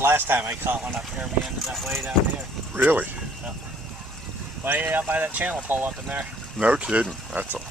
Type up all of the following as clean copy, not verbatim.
Last time I caught one up here, we ended up way down here. Really? Yep. Way up by that channel pole up in there. No kidding. That's all.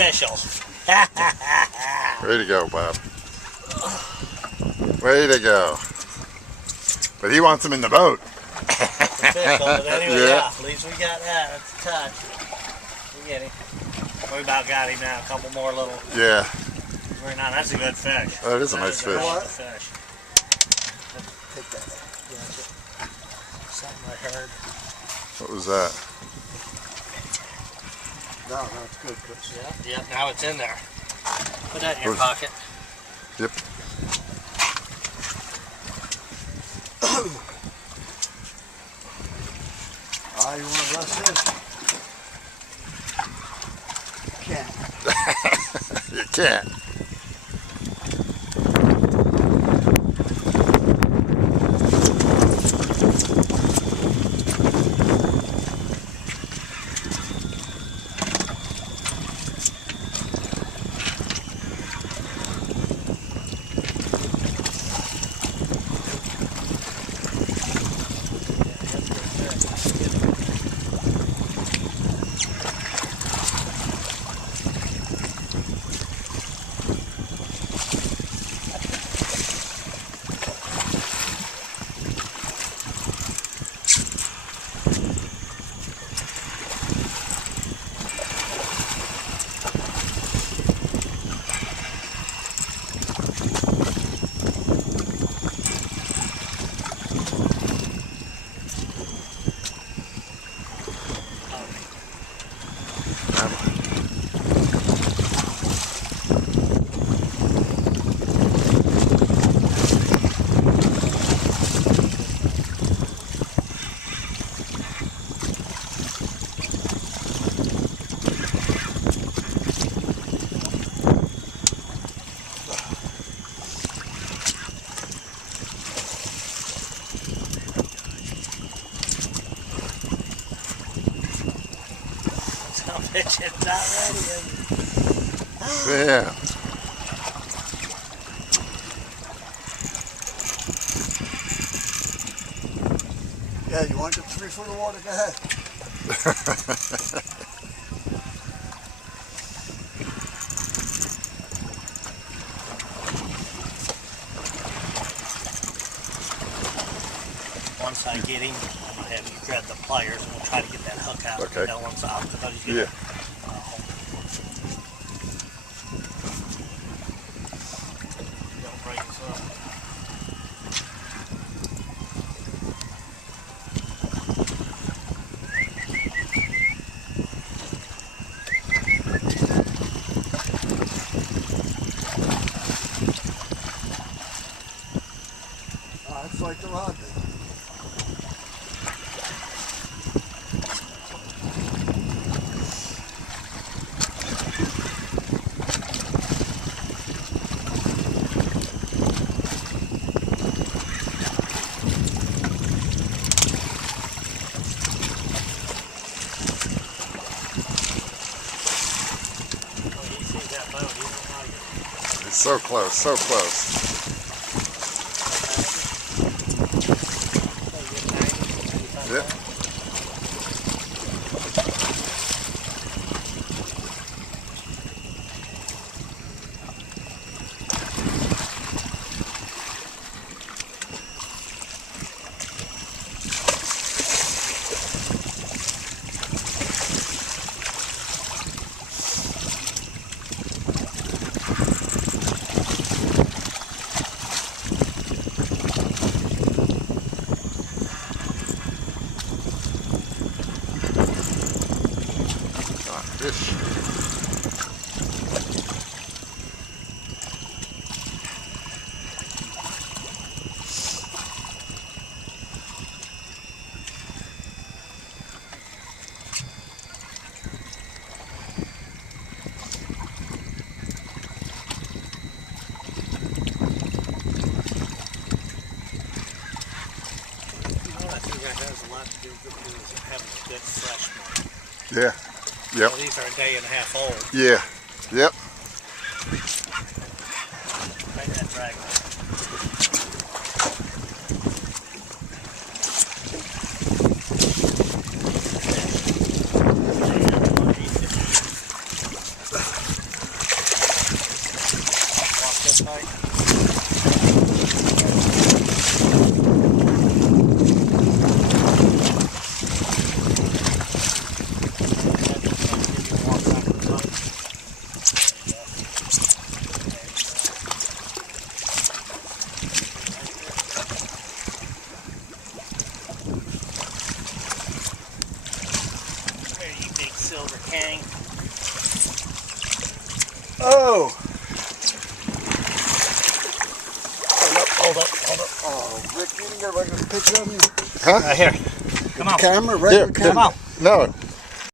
Official. Way to go, Bob. Way to go. But he wants him in the boat. Official, but anyway, yeah. At least we got that. That's a touch. We get him. We about got him now. A couple more little. Yeah. Right now, that's a good fish. That is a nice fish. Fish. Take that. Gotcha. Something I heard. What was that? No, it's good, Chris. Yep, now it's in there. Put that in your pocket. Yep. You want to rest this? You can't. You can't. It's not ready. Yeah. Yeah, you want to get 3 foot of water? Go ahead. Once I get him, I'm going to have you grab the pliers and we'll try to get that hook out. Okay. That one's out because he's gonna, Yeah. Don't break his hook. It's like the rod then. It's so close, so close. Yep. fish. I think that has a lot to do with having a good fresh one. Yeah. Yep. Well, these are a day and a half old. Yeah. Yep. Make that drag. Walk this way. There you big silver king. Oh! Hold up. Oh, Rick, you didn't get a regular picture of me? Huh? Right here. Come on. Camera, regular Here, camera. Come on. No.